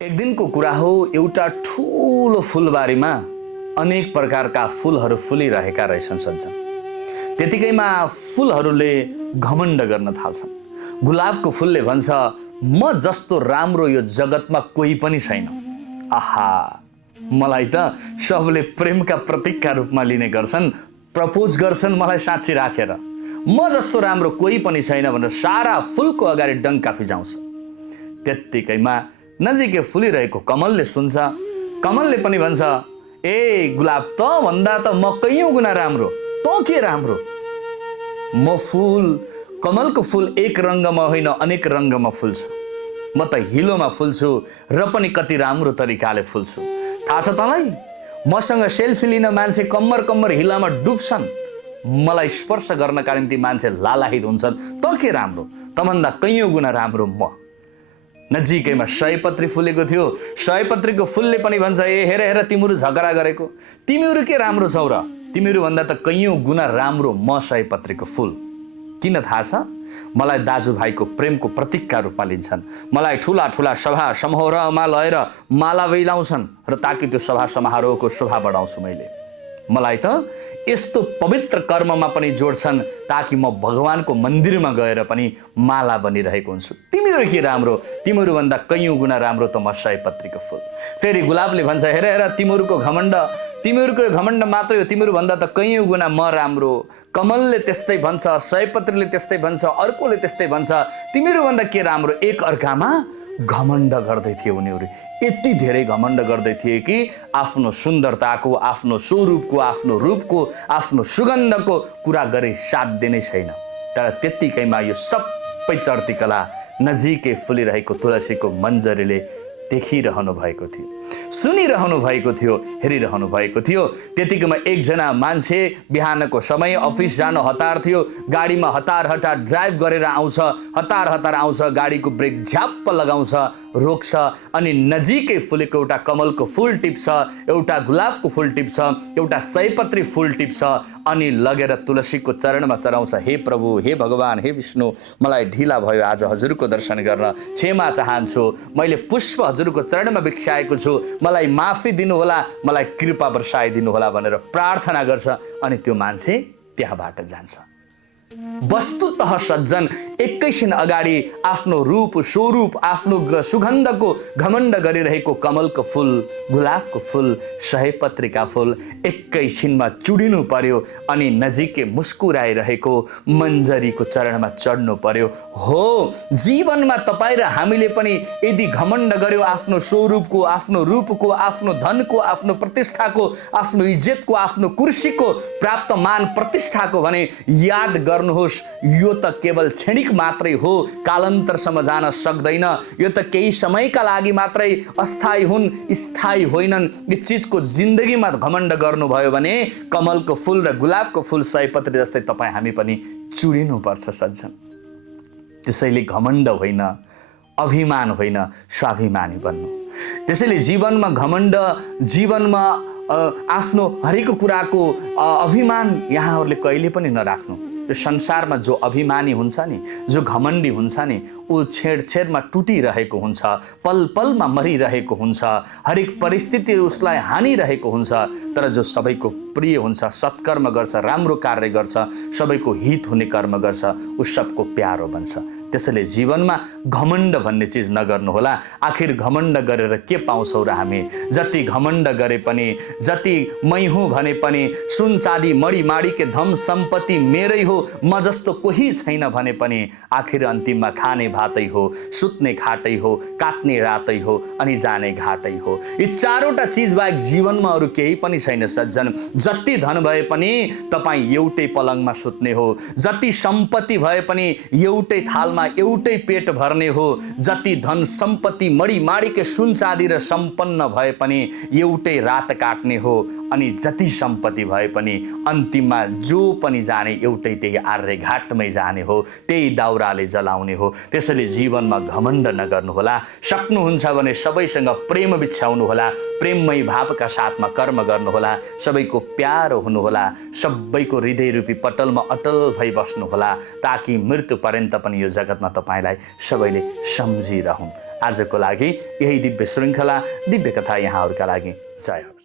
एक दिनको कुरा हो, एउटा ठुलो फुलबारीमा अनेक प्रकारका फुलहरू फुलिरहेका रहेछन् सज्जन। त्यतिकैमा फुलहरूले घमण्ड गर्न थाल्छन्। गुलाबको फुलले भन्छ, म जस्तो राम्रो यो जगतमा कोही पनि छैन। आहा, मलाई त सबले प्रेमका प्रतीकका रूपमा लिने गर्छन्, प्रपोज गर्छन् मलाई साँच्ची राखेर। म जस्तो राम्रो कोही पनि छैन भनेर सारा फुलको अगाडि डङ्का फिजाउँछ। त्यत्तिकैमा नजिकै फुलिरहेको कमलले सुन्छ। कमलले पनि भन्छ, ए गुलाब, त भन्दा त म कैयौँ गुणा राम्रो, त के राम्रो? म फुल, कमलको फुल एक रङ्गमा होइन अनेक रङ्गमा फुल्छु। म त हिलोमा फुल्छु र पनि कति राम्रो तरिकाले फुल्छु। थाहा छ तँलाई? मसँग सेल्फी लिन मान्छे कम्मर कम्मर हिलामा डुब्छन्। मलाई स्पर्श गर्नका निम्ति मान्छे लालाहित हुन्छन्। त के राम्रो? तभन्दा कैयौँ गुणा राम्रो म। नजिकैमा सयपत्री फुलेको थियो। सयपत्रीको फुलले पनि भन्छ, ए हेर हेर, तिमीहरू झगडा गरेको, तिमीहरू के राम्रो छौ र? तिमीहरू भन्दा त कैयौँ गुणा राम्रो म सयपत्रीको फुल। किन थाहा छ? मलाई दाजुभाइको प्रेमको प्रतीकका रूपमा लिन्छन्। मलाई ठुला ठुला सभा समारोहमा लगेर माला बैलाउँछन् र ताकि त्यो सभा समारोहको शोभा बढाउँछु मैले। मलाई त यस्तो पवित्र कर्ममा पनि जोड्छन् ताकि म भगवानको मन्दिरमा गएर पनि माला बनिरहेको हुन्छु। तिमीहरू के राम्रो? तिमीहरू भन्दा कैयौँ गुणा राम्रो त म सयपत्रीको फुल। फेरि गुलाबले भन्छ, हेर हेर, तिमीहरूको घमण्ड मात्रै हो, तिमीहरू भन्दा त कैयौँ गुणा म राम्रो। कमलले त्यस्तै भन्छ, सयपत्रीले त्यस्तै भन्छ, अर्कोले त्यस्तै भन्छ, तिमीहरू भन्दा के राम्रो? एक अर्कामा घमण्ड गर्दै थिए उनीहरू। यति धेरै घमण्ड गर्दै थिए कि आफ्नो सुन्दरताको, आफ्नो स्वरूपको, आफ्नो रूपको, आफ्नो सुगन्धको कुरा गरे साध्य नै छैन। तर त्यत्तिकैमा यो सबै चढ्ती कला नजिकै फुलिरहेको तुलसीको मन्जरीले देखिरहनु भएको थियो, सुनिरहनु भएको थियो, हेरिरहनु भएको थियो। त्यतिकैमा एकजना मान्छे बिहानको समय अफिस जान हतार थियो। गाडीमा हतार ड्राइभ गरेर आउँछ, हतार आउँछ, गाडीको ब्रेक झ्याप्प लगाउँछ, रोक्छ, अनि नजिकै फुलेको एउटा कमलको फुल टिप्छ, एउटा गुलाबको फुल टिप्छ, एउटा सयपत्री फुल टिप्छ, अनि लगेर तुलसीको चरणमा चढाउँछ। हे प्रभु, हे भगवान, हे विष्णु, मलाई ढिला भयो आज हजुरको दर्शन गर्न, क्षमा चाहन्छु, मैले पुष्प हजुरको चरणमा भिक्षाएको छु, मलाई माफी दिनुहोला, मलाई कृपा वर्षाइदिनु होला भनेर प्रार्थना गर्छ। अनि त्यो मान्छे त्यहाँबाट जान्छ। वस्तुतः सज्जन, एकैछिन अगाडि आफ्नो रूप, स्वरूप, आफ्नो सुगन्धको घमण्ड गरिरहेको कमलको फुल, गुलाबको फुल, सयपत्रीका फुल एकैछिनमा चुडिनु पर्यो अनि नजिकै मुस्कुराइरहेको मन्जरीको चरणमा चढ्नु पर्यो। हो, जीवनमा तपाईँ र हामीले पनि यदि घमण्ड गर्यो आफ्नो स्वरूपको, आफ्नो रूपको, आफ्नो धनको, आफ्नो प्रतिष्ठाको, आफ्नो इज्जतको, आफ्नो कुर्सीको, प्राप्त मान प्रतिष्ठाको, भने याद गर्नुहोस्, यो त केवल क्षणिक मात्रै हो, कालान्तरसम्म जान सक्दैन। यो त केही समयका लागि मात्रै अस्थायी हुन्, स्थायी होइनन्। यो चिजको जिन्दगीमा घमण्ड गर्नुभयो भने कमलको फुल र गुलाबको फुल, सयपत्री जस्तै तपाईँ हामी पनि चुडिनुपर्छ सज्जन। त्यसैले घमण्ड होइन, अभिमान होइन, स्वाभिमानी बन्नु। त्यसैले जीवनमा घमण्ड, जीवनमा आफ्नो हरेक कुराको अभिमान यहाँहरूले कहिले पनि नराख्नु। यो संसारमा जो अभिमानी हुन्छ नि, जो घमण्डी हुन्छ नि, ऊ छेडछेडमा टुटिरहेको हुन्छ, पल पलमा मरिरहेको हुन्छ, हरेक परिस्थिति उसलाई हानिरहेको हुन्छ। तर जो सबैको प्रिय हुन्छ, सत्कर्म गर्छ, राम्रो कार्य गर्छ, सबैको हित हुने कर्म गर्छ, ऊ सबको प्यारो बन्छ। त्यसैले जीवनमा घमण्ड भन्ने चिज नगर्नुहोला। आखिर घमण्ड गरेर के पाउँछौ र हामी? जति घमण्ड गरे पनि, जति मै हुँ भने पनि, सुन चाँदी मडी माडीके धन सम्पत्ति मेरै हो, म जस्तो कोही छैन भने पनि, आखिर अन्तिममा खाने भातै हो, सुत्ने खाटै हो, काट्ने रातै हो, अनि जाने घाटै हो। यी चारवटा चिज बाहेक जीवनमा अरू केही पनि छैन सज्जन। जति धन भए पनि तपाईँ एउटै पलङमा सुत्ने हो, जति सम्पत्ति भए पनि एउटै थालमा एउटै पेट भर्ने हो, जति धन सम्पत्ति मडी माडीके सुन चाँदी र सम्पन्न भए पनि एउटै रात काट्ने हो, अनि जति सम्पत्ति भए पनि अन्तिममा जो पनि जाने एउटै त्यही आर्यघाटमै जाने हो, त्यही दाउराले जलाउने हो। त्यसैले जीवनमा घमण्ड नगर्नुहोला। सक्नुहुन्छ भने सबैसँग प्रेम बिछ्याउनुहोला, प्रेममय भावका साथमा कर्म गर्नुहोला, सबैको प्यारो हुनुहोला, सबैको हृदय रूपी पटलमा अटल भई बस्नुहोला, ताकि मृत्यु पर्यन्त पनि यो जगतमा तपाईलाई सबैले सम्झिरहन्। आजको लागि यही दिव्य श्रृङ्खला दिव्य कथा यहाँहरूका लागि जय होस्।